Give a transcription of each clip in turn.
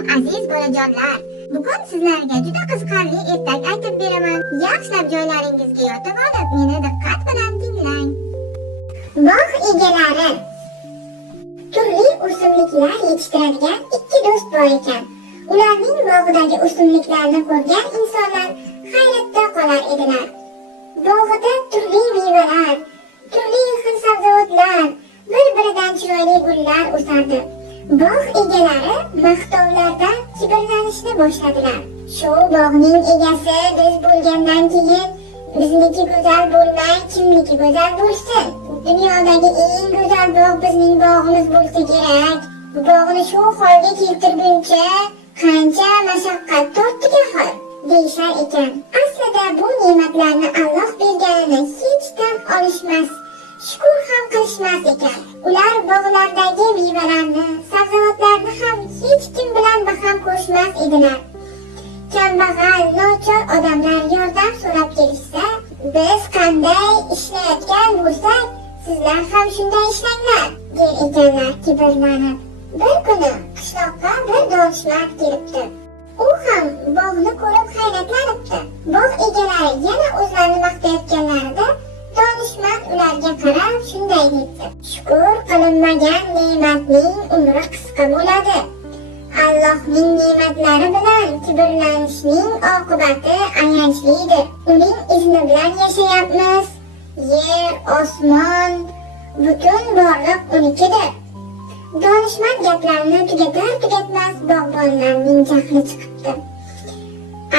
Salom aziz bolajonlar. Bugun sizlarga juda qiziqarli ertak aytib beraman. Yaxshilab joylaringizga yotib olib, meni diqqat bilan tinglang. Bog' egalari. Turli o'simliklar yetishtiradigan ikki do'st bor ekan. Ularning bog'idagi o'simliklarni ko'rgan insonlar hayratda qolar edilar. Bog'ida turli mevalar, turli xil sabzavotlar, bir-biridan chiroyli gullar o'sardi. Bog' egalari maqtovlardan kibrlanishni boshladilar. Shu bog'ning egasi biz bo'lgandan keyin bizniki go'zal bo'lmay, kimniki go'zal bo'lsin? Dunyodagi eng go'zal bog' bizning bog'imiz bo'lsa kerak. Bu bog'ni shu holga keltirguncha qancha mashaqqat tortdik axir, deyishar ekan. Aslida bu ne'matlarni Alloh berganini hech tan olishmas, shukr ham qilishmas ekan. Ular bog'lardagi mevalarni, sabzavotlarni ham hech kim bilan baham ko'rishmas edilar. Kambag'al, nochor odamlar yordam so'rab kelishsa, biz qanday ishlayotgan bo'lsak, sizlar ham shunday ishlanglar, der ekanlar kibrlanib. Bir kuni qishloqqa bir donishmand kelibdi. U ham bog'ni ko'rib hayratlanibdi. Bog' egalari yana o'zlarini maqtayotganlarida donishmand ularga qarab shunday debdi: Shukr qilinmagan ne'matning umri qisqa bo'ladi. Allohning ne'matlari bilan kibrlanishning oqibati ayanchlidir. Uning izni bilan yashayapmiz. Yer, osmon, butun borliq unikidir. Donishmand gaplarini tugatar-tugatmas bog'bonlarning jahli chiqibdi.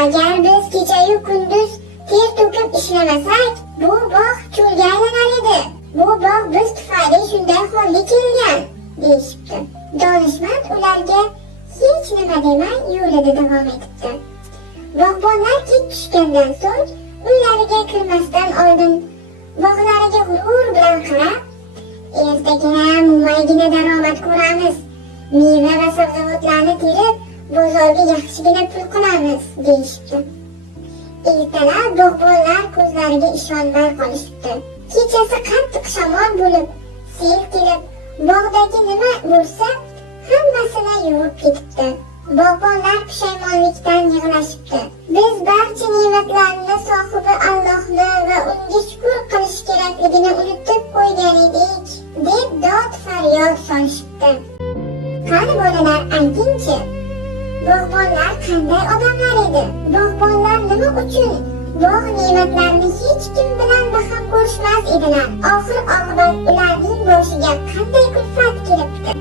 Agar biz kecha-yu kunduz ter to'kib ishlamasak, bu bog' cho'lga aylanar edi. Bu bog' biz tufayli shunday holga kelgan, deyishibdi. Donishmand ularga hech nima demay yo'lida davom etibdi. Bog'bonlar kech tushgandan so'ng uylariga kirmasdan oldin bog'lariga g'urur bilan qarab, ertagina mo'maygina daromad ko'ramiz, meva va sabzavotlarni terib bozorga yaxshigina pul qilamiz, deyishibdi. Ertalab bog'bonlar ko'zlariga ishonmay qolishibdi. Kechasi qattiq shamol bo'lib, sel kelib, bog'dagi nima bo'lsa hammasini yuvib ketibdi. Bog'bonlar pushaymonlikdan yig'lashibdi. Biz barcha ne'matlarni sohibi Allohni va unga shukr qilish kerakligini unutib qo'ygan edik, deb dod faryod solishibdi. Qani bolalar, aytingchi, bog'bonlar qanday odamlar edi? Bog'bonlar nima uchun bog' ne'matlarini hech kim bilan baham ko'rishmas edilar? Oxir-oqibat ularning boshiga qanday kulfat kelibdi?